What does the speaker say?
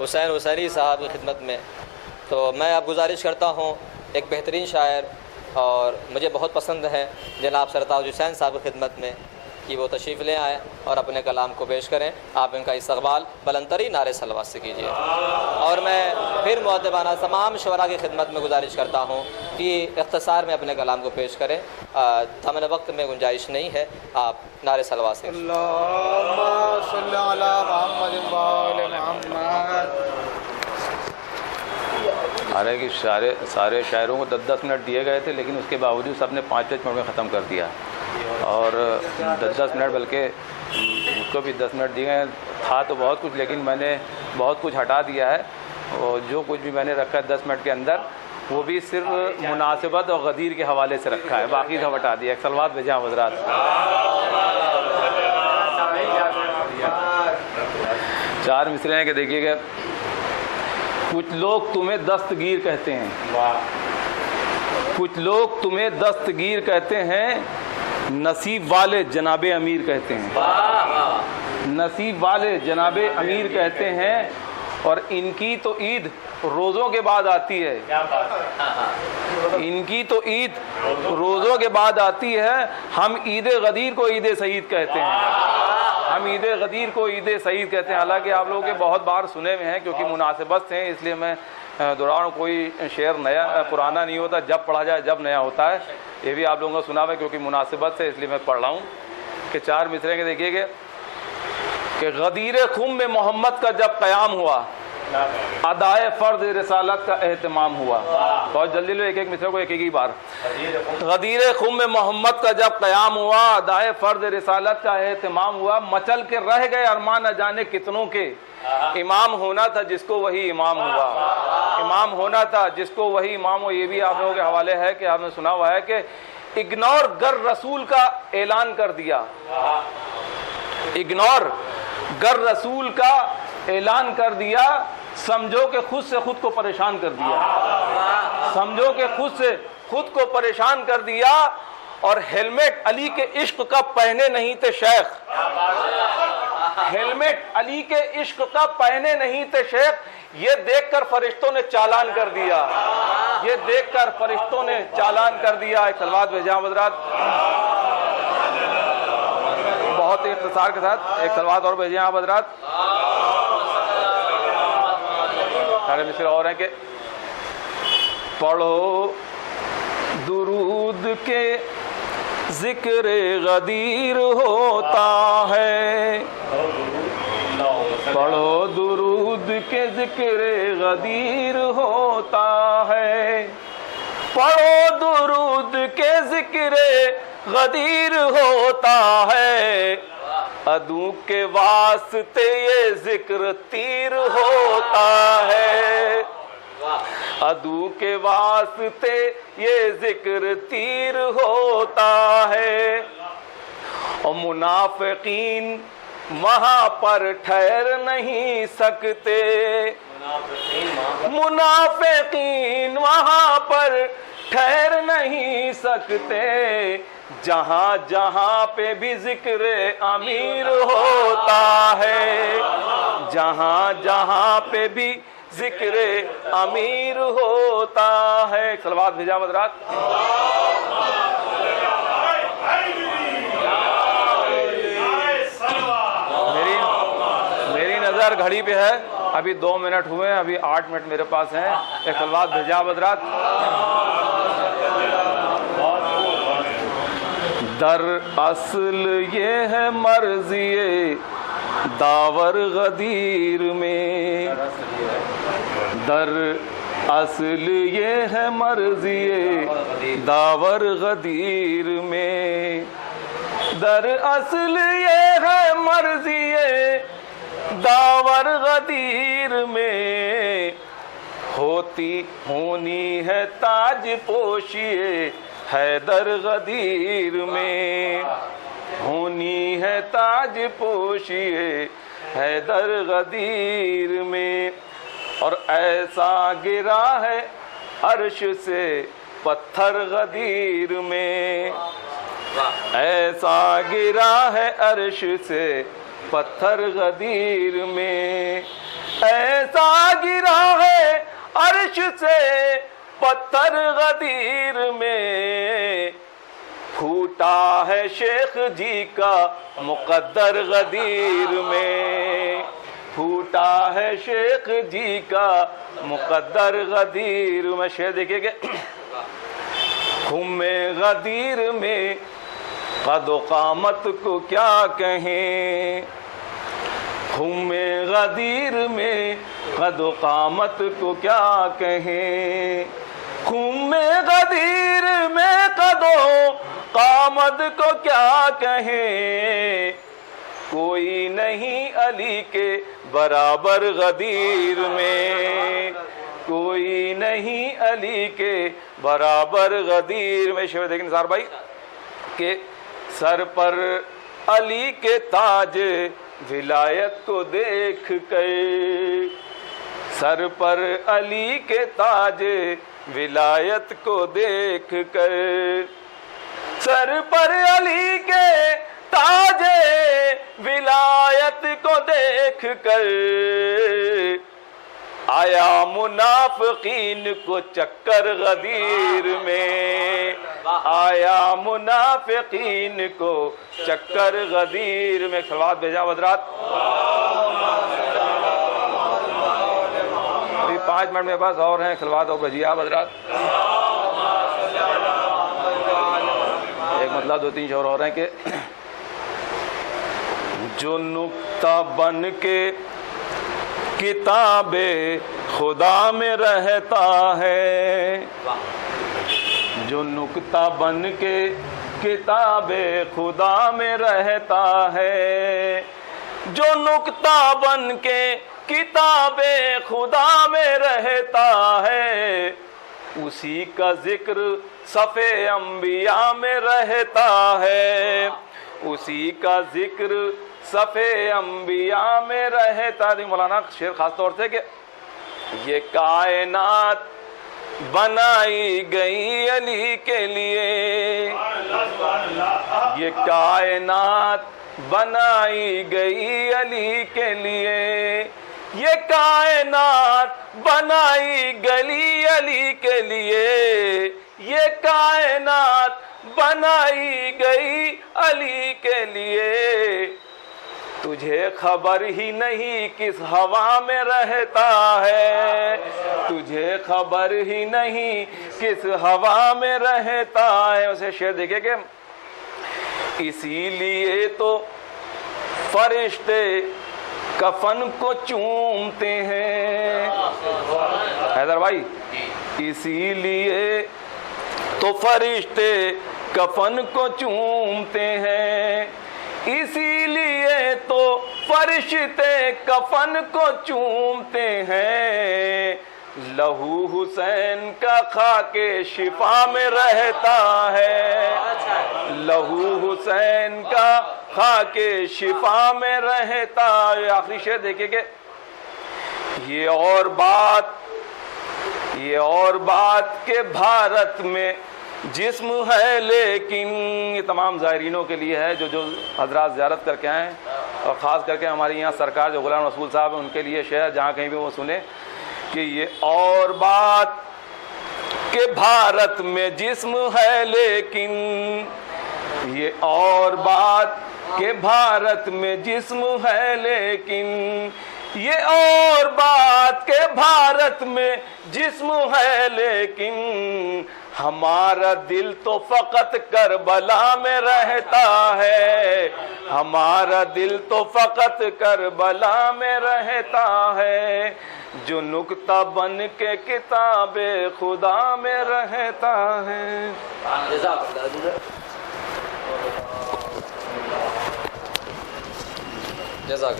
حسین حسینی صاحب کی خدمت میں، تو میں اب گزارش کرتا ہوں ایک بہترین شاعر اور مجھے بہت پسند ہے جناب سرتاج حسین صاحب کی خدمت میں کہ وہ تشریف لے آئیں اور اپنے کلام کو پیش کریں۔ آپ ان کا استقبال بلند ترین نعرے صلوات سے کیجیے۔ اور میں پھر مؤدبانہ تمام شعراء کی خدمت میں گزارش کرتا ہوں کہ اختصار میں اپنے کلام کو پیش کریں، ضمن وقت میں گنجائش نہیں ہے، آپ نعرے صلوات سے۔ اللہم صلی علی محمد و آل محمد۔ حالانکہ کہ سارے شاعروں کو 10 منٹ دیے گئے تھے، لیکن اس کے باوجود سب نے 5 منٹ میں ختم کر دیا، اور 10 منٹ بلکہ اس کو بھی 10 منٹ دیے گئے تھا تو بہت کچھ، لیکن میں نے بہت کچھ ہٹا دیا ہے، اور جو کچھ بھی میں نے رکھا ہے 10 منٹ کے اندر وہ بھی صرف مناسبت اور غدیر کے حوالے سے رکھا ہے، باقی سب ہٹا دیا۔ ایک صلوات بھیجیں حضرات۔ چار مصرے ہیں کہ دیکھیے گا، کچھ لوگ تمہیں دستگیر کہتے ہیں، کچھ لوگ تمہیں دستگیر کہتے ہیں، نصیب والے جناب امیر کہتے ہیں، نصیب والے جناب امیر کہتے ہیں، اور ان کی تو عید روزوں کے بعد آتی ہے، ان کی تو عید روزوں کے بعد آتی ہے، ہم عید غدیر کو عید سعید کہتے ہیں، ہم عید غدیر کو عید سعید کہتے ہیں۔ حالانکہ آپ لوگوں کے بہت بار سنے ہوئے ہیں، کیونکہ مناسبت سے ہیں، اس لیے میں دوران کوئی شعر نیا پرانا نہیں ہوتا، جب پڑھا جائے جب نیا ہوتا ہے، یہ بھی آپ لوگوں کو سنا ہوا ہے کیونکہ مناسبت سے اس لیے میں پڑھ رہا ہوں کہ چار مصرے کے دیکھیے گے کہ غدیر خم میں محمد کا جب قیام ہوا، ادائے فرض رسالت کا اہتمام ہوا۔ بہت جلدی لو ایک ایک مصرے کو ایک ایک ہی بار۔ غدیر خم میں محمد کا جب قیام ہوا، ادائے فرض رسالت کا اہتمام ہوا، مچل کے رہ گئے ارمان نہ جانے کتنوں کے، امام ہونا تھا جس کو وہی امام ہوا، امام ہونا تھا جس کو وہی امام ہوا۔ یہ بھی آپ لوگوں کے حوالے ہے کہ آپ نے سنا ہوا ہے کہ اگنور گر رسول کا اعلان کر دیا، اگنور گر رسول کا اعلان کر دیا، سمجھو کہ خود سے خود کو پریشان کر دیا، سمجھو کہ خود سے خود کو پریشان کر دیا، اور ہیلمٹ علی کے عشق کا پہنے نہیں تھے شیخ، ہیلمٹ علی کے عشق کا پہنے نہیں تھے شیخ، یہ دیکھ کر فرشتوں نے چالان کر دیا، یہ دیکھ کر فرشتوں نے چالان کر دیا۔ ایک صلوات بھیجیں حضرات، بہت ہی اختصار کے ساتھ ایک صلوات اور بھیجیں آپ حضرات۔ سارے مصرے اور ہیں کہ پڑھو درود کے ذکر غدیر ہوتا ہے، پڑھو درود کے ذکر غدیر ہوتا ہے، پڑھو درود کے ذکر غدیر ہوتا ہے، عدو کے واسطے یہ ذکر تیر ہوتا ہے، عدو کے واسطے یہ ذکر تیر ہوتا ہے، اور منافقین وہاں پر ٹھہر نہیں سکتے، منافقین وہاں پر ٹھہر نہیں سکتے، جہاں جہاں پہ بھی ذکر امیر ہوتا ہے، جہاں جہاں پہ بھی ذکر امیر ہوتا ہے۔ صلوات بھیجا حضرات۔ میری نظر گھڑی پہ ہے، ابھی 2 منٹ ہوئے ہیں، ابھی 8 منٹ میرے پاس ہیں۔ ایک صلوات بھیجا حضرات۔ در اصل یہ ہے مرضی داور غدیر میں، در اصل یہ ہے مرضی داور غدیر میں، در اصل یہ ہے مرضی داور غدیر میں، ہونی ہے تاج پوشیے حیدر غدیر میں، ہونی ہے تاج پوشیے حیدر غدیر میں، اور ایسا گرا ہے عرش سے پتھر غدیر میں، ایسا گرا ہے عرش سے پتھر غدیر میں، ایسا گرا ہے عرش سے پتھر غدیر میں، پھوٹا ہے شیخ جی کا مقدر غدیر میں، پھوٹا ہے شیخ جی کا مقدر غدیر میں۔ شعر دیکھیے کہ خم غدیر میں قد و قامت کو کیا کہیں، خم غدیر میں قد و قامت کو کیا کہیں، خم غدیر میں قد و قامت کو کیا کہیں، کوئی نہیں علی کے برابر غدیر میں، کوئی نہیں علی کے برابر غدیر میں۔ شعر دیکھیں نثار بھائی کہ سر پر علی کے تاج ولایت کو دیکھ کر، سر پر علی کے تاج ولایت کو دیکھ کر، سر پر علی کے تاج ولایت کو دیکھ کر، آیا منافقین کو چکر غدیر میں، آیا منافقین کو چکر غدیر میں۔ صلوات بھیجا حضرات۔ ابھی 5 منٹ میں بس اور ہیں، صلوات اور بھیجیے آپ حضرات۔ ایک مطلب 2-3 شعر اور ہیں کہ جو نقطہ بن کے کتاب خدا میں رہتا ہے، جو نقطہ بن کے کتاب خدا میں رہتا ہے، جو نقطہ بن کے کتاب خدا میں رہتا ہے، اسی کا ذکر صف انبیاء میں رہتا ہے، اسی کا ذکر صف انبیاء میں رہتا ہے۔ مولانا شعر خاص طور سے کہ یہ کائنات بنائی گئی علی کے لیے، یہ کائنات بنائی گئی علی کے لیے، یہ کائنات بنائی گئی علی کے لیے، یہ کائنات بنائی گئی علی کے لیے، تجھے خبر ہی نہیں کس ہوا میں رہتا ہے، تجھے خبر ہی نہیں کس ہوا میں رہتا ہے۔ اسے شعر دیکھیں کہ اسی لیے تو فرشتے کفن کو چومتے ہیں، حیدر بھائی، اسی لیے تو فرشتے کفن کو چومتے ہیں، اسی لیے تو فرشتے کفن کو چومتے ہیں، لہو حسین کا خاک شفا میں رہتا ہے، لہو حسین کا خاک شفا میں رہتا ہے۔ آخری شعر دیکھیں کہ یہ اور بات کہ بھارت میں جسم ہے لیکن، یہ تمام زائرینوں کے لیے ہے جو حضرات زیارت کر کے آئیں، اور خاص کر کے ہماری یہاں سرکار جو غلام رسول صاحب ہیں ان کے لیے شعر جہاں کہیں بھی وہ سنیں کہ یہ اور بات کہ بھارت میں جسم ہے لیکن، یہ اور بات کہ بھارت میں جسم ہے لیکن، یہ اور بات کہ بھارت میں جسم ہے لیکن، ہمارا دل تو فقط کربلا میں رہتا ہے، ہمارا دل تو فقط کربلا میں رہتا ہے، جو نقطہ بن کے کتاب خدا میں رہتا ہے۔ جزاک